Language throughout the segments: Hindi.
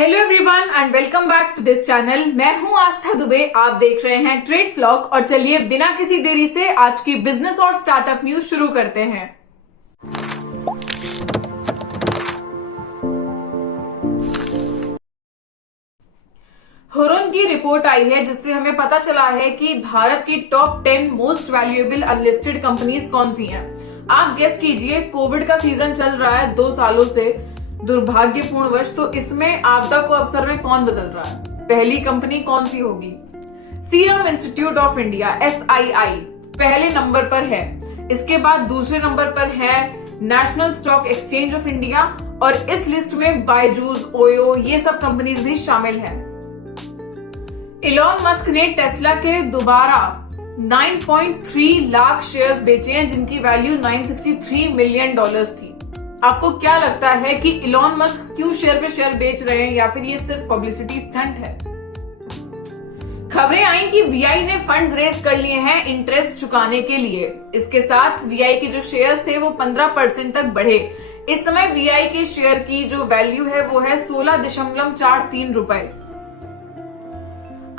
Hello everyone and welcome back to this channel. मैं हूं आस्था दुबे, आप देख रहे हैं ट्रेड फ्लॉग। और चलिए बिना किसी देरी से आज की बिजनेस और स्टार्टअप न्यूज शुरू करते हैं। हुरुन की रिपोर्ट आई है जिससे हमें पता चला है कि भारत की top 10 most valuable unlisted companies कौन सी हैं। आप गेस कीजिए। कोविड का सीजन चल रहा है 2 सालों से दुर्भाग्यपूर्णवश, तो इसमें आपदा को अवसर में कौन बदल रहा है? पहली कंपनी कौन सी होगी? Serum institute of India SII पहले नंबर पर है। इसके बाद दूसरे नंबर पर है national stock exchange of India और इस लिस्ट में बायजूस, ओयो ये सब कंपनीज भी शामिल है। इलॉन मस्क ने टेस्ला के दोबारा 9.3 लाख शेयर्स बेचे हैं जिनकी वैल्यू $963 मिलियन थी। आपको क्या लगता है कि इलॉन मस्क क्यों शेयर पे शेयर बेच रहे हैं, या फिर ये सिर्फ पब्लिसिटी स्टंट है? खबरें आई कि VI ने फंड्स रेज कर लिए हैं इंटरेस्ट चुकाने के लिए। इसके साथ VI के जो शेयर्स थे वो 15% तक बढ़े। इस समय VI के शेयर की जो वैल्यू है वो है 16.43 रुपए।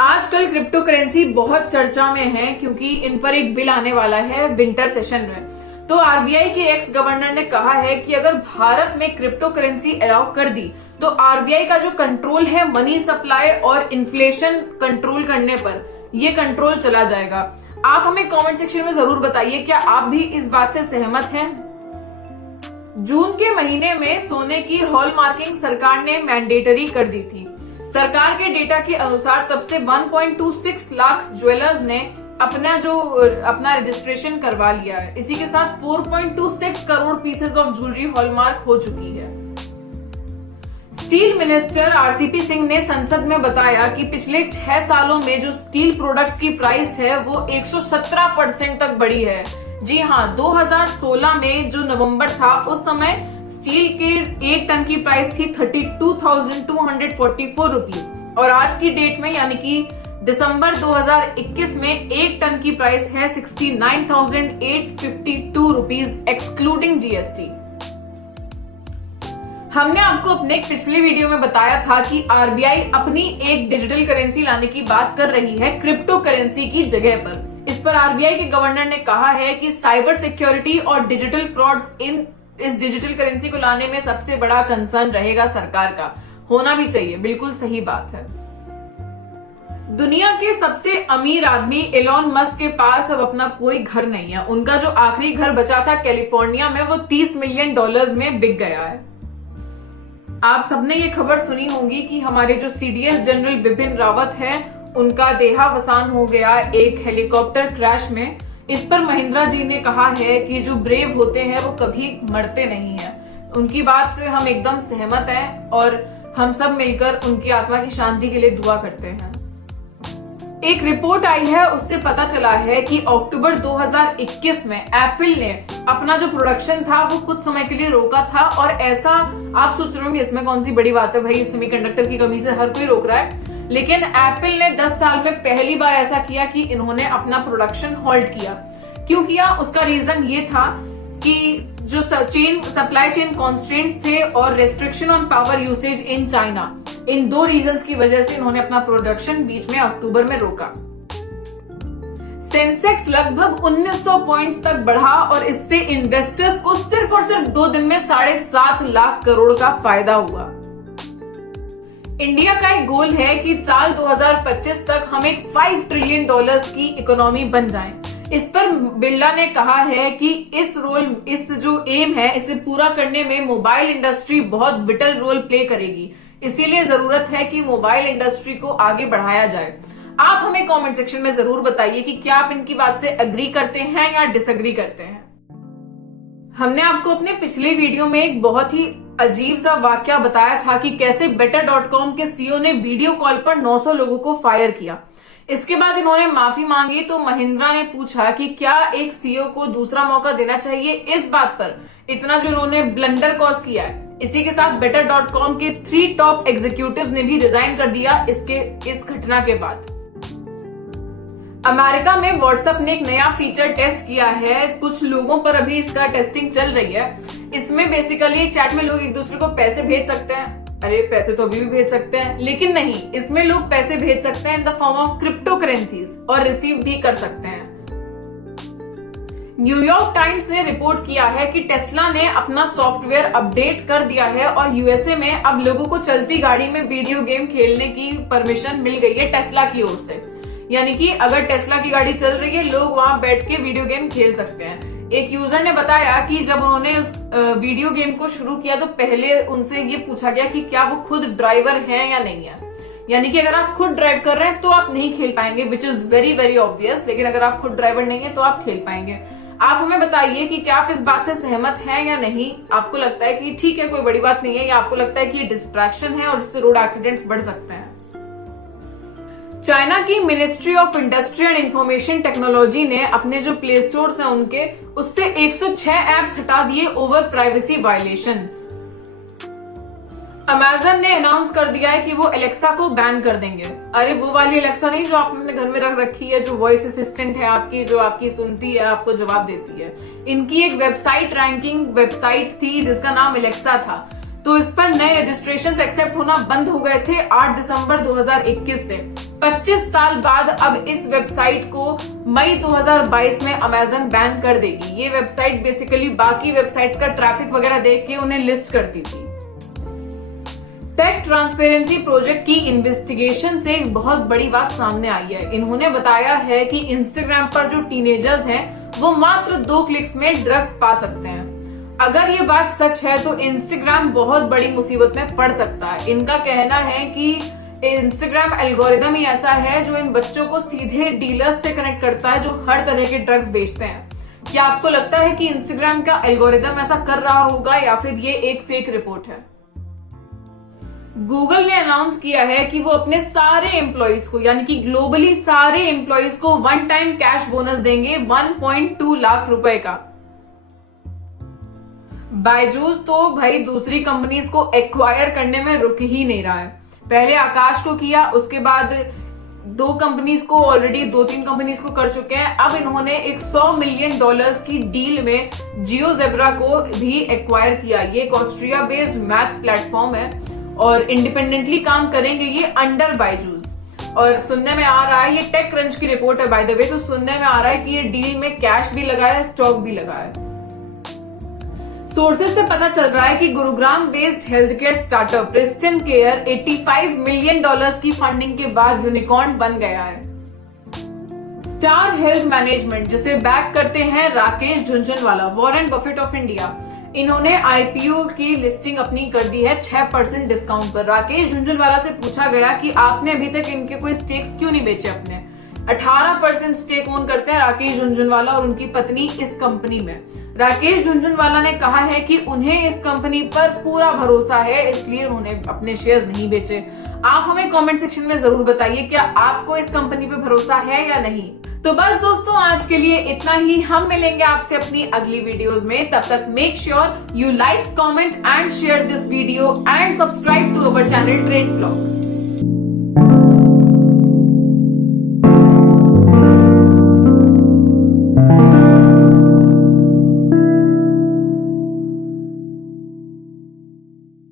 आजकल क्रिप्टो करेंसी बहुत चर्चा में है क्योंकि इन पर एक बिल आने वाला है विंटर सेशन में। तो RBI के एक्स गवर्नर ने कहा है कि अगर भारत में क्रिप्टो करेंसी अलाउ कर दी तो RBI का जो कंट्रोल है मनी सप्लाई और इन्फ्लेशन कंट्रोल करने पर, ये कंट्रोल चला जाएगा। आप हमें कमेंट सेक्शन में जरूर बताइए, क्या आप भी इस बात से सहमत हैं? जून के महीने में सोने की हॉलमार्किंग सरकार ने मैंडेटरी कर दी थी। सरकार के डेटा के अनुसार तब से 1.26 लाख ज्वेलर्स ने अपना रजिस्ट्रेशन करवा लिया है। इसी के साथ 4.26 crore pieces of jewellery hallmark हो चुकी है। स्टील मिनिस्टर RCP सिंह ने संसद में बताया कि पिछले 6 सालों में जो स्टील प्रोडक्ट्स की प्राइस है वो 117% तक बढ़ी है। जी हाँ, 2016 में जो नवंबर था उस समय स्टील के 1 टन की प्राइस थी 32,244 रुपीज और आज की डेट में यानी कि दिसंबर 2021 में 1 टन की प्राइस है 69,852 रुपीज एक्सक्लूडिंग GST। हमने आपको अपने एक पिछले वीडियो में बताया था कि RBI अपनी एक डिजिटल करेंसी लाने की बात कर रही है क्रिप्टो करेंसी की जगह पर। इस पर RBI के गवर्नर ने कहा है कि साइबर सिक्योरिटी और डिजिटल फ्रॉड्स इस डिजिटल करेंसी को लाने में सबसे बड़ा कंसर्न रहेगा सरकार का। होना भी चाहिए, बिल्कुल सही बात है। दुनिया के सबसे अमीर आदमी एलॉन मस्क के पास अब अपना कोई घर नहीं है। उनका जो आखिरी घर बचा था कैलिफोर्निया में वो $30 मिलियन में बिक गया है। आप सबने ये खबर सुनी होगी कि हमारे जो CDS जनरल बिपिन रावत है उनका देहावसान हो गया एक हेलीकॉप्टर क्रैश में। इस पर महिंद्रा जी ने कहा है कि जो ब्रेव होते हैं वो कभी मरते नहीं हैं। उनकी बात से हम एकदम सहमत हैं और हम सब मिलकर उनकी आत्मा की शांति के लिए दुआ करते हैं। एक रिपोर्ट आई है, उससे पता चला है कि अक्टूबर 2021 में एप्पल ने अपना जो प्रोडक्शन था वो कुछ समय के लिए रोका था। और ऐसा आप सोच रहे होंगे इसमें कौन सी बड़ी बात है भाई, सेमीकंडक्टर की कमी से हर कोई रोक रहा है। लेकिन एप्पल ने 10 साल में पहली बार ऐसा किया कि इन्होंने अपना प्रोडक्शन हॉल्ट किया। क्यों किया? उसका रीजन ये था कि जो सप्लाई चेन कॉन्स्ट्रेंट्स थे और restriction on power usage in China, in 2 reasons की वजह से इन्होंने अपना प्रोडक्शन बीच में अक्टूबर में रोका। सेंसेक्स लगभग 1900 पॉइंट्स तक बढ़ा और इससे इन्वेस्टर्स को सिर्फ और सिर्फ 2 दिन में 7.5 लाख करोड़ का फायदा हुआ। इंडिया का एक गोल है कि साल 2025 तक हम एक $5 ट्रिलियन की इकोनॉमी बन जाएं। इस पर बिरला ने कहा है कि इस जो एम है इसे पूरा करने में मोबाइल इंडस्ट्री बहुत विटल रोल प्ले करेगी। इसीलिए जरूरत है कि मोबाइल इंडस्ट्री को आगे बढ़ाया जाए। आप हमें कमेंट सेक्शन में जरूर बताइए कि क्या आप इनकी बात से एग्री करते हैं या डिसएग्री करते हैं। हमने आपको अपने पिछले वीडियो में एक बहुत ही अजीब सा वाकया बताया था कि कैसे better.com के CEO ने वीडियो कॉल पर 900 लोगों को फायर किया। इसके बाद इन्होंने माफी मांगी तो महिंद्रा ने पूछा कि क्या एक CEO को दूसरा मौका देना चाहिए। इस बात पर इतना जो इन्होंने ब्लंडर कॉज किया है। इसी के साथ better.com के 3 टॉप एग्जीक्यूटिव्स ने भी रिजाइन कर दिया इस घटना के बाद। अमेरिका में व्हाट्सएप ने एक नया फीचर टेस्ट किया है। कुछ लोगों पर अभी इसका टेस्टिंग चल रही है। इसमें बेसिकली चैट में लोग एक दूसरे को पैसे भेज सकते हैं। अरे पैसे तो अभी भी भेज सकते हैं, लेकिन नहीं, इसमें लोग पैसे भेज सकते हैं in the form of crypto currencies और रिसीव भी कर सकते हैं। न्यूयॉर्क टाइम्स ने रिपोर्ट किया है कि टेस्ला ने अपना सॉफ्टवेयर अपडेट कर दिया है और यूएसए में अब लोगों को चलती गाड़ी में वीडियो गेम खेलने की परमिशन मिल गई है टेस्ला की ओर से। यानी कि अगर टेस्ला की गाड़ी चल रही है, लोग वहां बैठ के वीडियो गेम खेल सकते हैं। एक यूजर ने बताया कि जब उन्होंने उस वीडियो गेम को शुरू किया तो पहले उनसे ये पूछा गया कि क्या वो खुद ड्राइवर हैं या नहीं है। यानी कि अगर आप खुद ड्राइव कर रहे हैं तो आप नहीं खेल पाएंगे, which is very very obvious, लेकिन अगर आप खुद ड्राइवर नहीं है तो आप खेल पाएंगे। आप हमें बताइए कि क्या आप इस बात से सहमत हैं या नहीं। आपको लगता है कि ठीक है, कोई बड़ी बात नहीं है, या आपको लगता है कि ये डिस्ट्रैक्शन है और इससे रोड एक्सीडेंट्स बढ़ सकते हैं। चाइना की ministry of industry and information technology ने अपने जो प्ले स्टोर्स हैं उनके उससे 106 ऐप्स हटा दिए ओवर प्राइवेसी वायलेशंस। अमेजन ने अनाउंस कर दिया है कि वो एलेक्सा को बैन कर देंगे। अरे वो वाली एलेक्सा नहीं जो आपने अपने घर में रख रखी है, जो वॉइस असिस्टेंट है आपकी, जो आपकी सुनती है, आपको जवाब देती है। इनकी एक वेबसाइट रैंकिंग वेबसाइट थी जिसका नाम एलेक्सा था, तो इस पर नए रजिस्ट्रेशंस एक्सेप्ट होना बंद हो गए थे 8 दिसंबर 2021 से। 25 साल बाद अब इस वेबसाइट को मई 2022 में अमेजन बैन कर देगी। ये वेबसाइट बेसिकली बाकी वेबसाइट्स का ट्रैफिक वगैरह देख के उन्हें लिस्ट करती थी। टेक ट्रांसपेरेंसी प्रोजेक्ट की इन्वेस्टिगेशन से एक बहुत बड़ी बात सामने आई है। इन्होंने बताया है कि इंस्टाग्राम पर जो टीनेजर्स हैं वो मात्र 2 क्लिक्स में ड्रग्स पा सकते हैं। अगर ये बात सच है तो इंस्टाग्राम बहुत बड़ी मुसीबत में पड़ सकता है। इनका कहना है कि इंस्टाग्राम एल्गोरिदम ही ऐसा है जो इन बच्चों को सीधे डीलर्स से कनेक्ट करता है जो हर तरह के ड्रग्स बेचते हैं। क्या आपको लगता है कि इंस्टाग्राम का एल्गोरिदम ऐसा कर रहा होगा या फिर ये एक फेक रिपोर्ट है? गूगल ने अनाउंस किया है कि वो अपने सारे एम्प्लॉइज को, यानी कि ग्लोबली सारे एम्प्लॉइज को वन टाइम कैश बोनस देंगे 1.2 लाख रुपए का। बायजूस तो भाई दूसरी कंपनीज को एक्वायर करने में रुक ही नहीं रहा है। पहले आकाश को किया, उसके बाद 2 कंपनीज को, ऑलरेडी 2-3 कंपनीज को कर चुके हैं। अब इन्होंने एक $100 मिलियन की डील में जियोजेब्रा को भी एक्वायर किया। ये एक ऑस्ट्रिया बेस्ड मैथ प्लेटफॉर्म है और इंडिपेंडेंटली काम करेंगे ये अंडर बायजूस। और सुनने में आ रहा है, ये टेक क्रंच की रिपोर्ट है बाय द वे, तो सुनने में आ रहा है कि ये डील में कैश भी लगा है, स्टॉक भी लगा है। सोर्सेज से पता चल रहा है कि Gurugram based health care startup Pristyn Care $85 million की फंडिंग के बाद यूनिकॉर्न बन गया है। स्टार हेल्थ मैनेजमेंट, जिसे बैक करते हैं Rakesh Jhunjhunwala, Warren Buffett of India, इन्होंने आईपीओ की लिस्टिंग अपनी कर दी है 6% डिस्काउंट पर। राकेश झुनझुनवाला से पूछा गया कि आपने अभी तक इनके कोई स्टेक्स क्यों नहीं बेचे अपने। 18% स्टेक ओन करते हैं राकेश झुनझुनवाला और उनकी पत्नी इस कंपनी में। राकेश झुनझुनवाला ने कहा है कि उन्हें इस कंपनी पर पूरा भरोसा है, इसलिए उन्होंने अपने शेयर्स नहीं बेचे। आप हमें कमेंट सेक्शन में जरूर बताइए क्या आपको इस कंपनी पे भरोसा है या नहीं। तो बस दोस्तों, आज के लिए इतना ही। हम मिलेंगे आपसे अपनी अगली वीडियोस में। तब तक make sure you like, comment and share this video and subscribe to our channel trade vlog.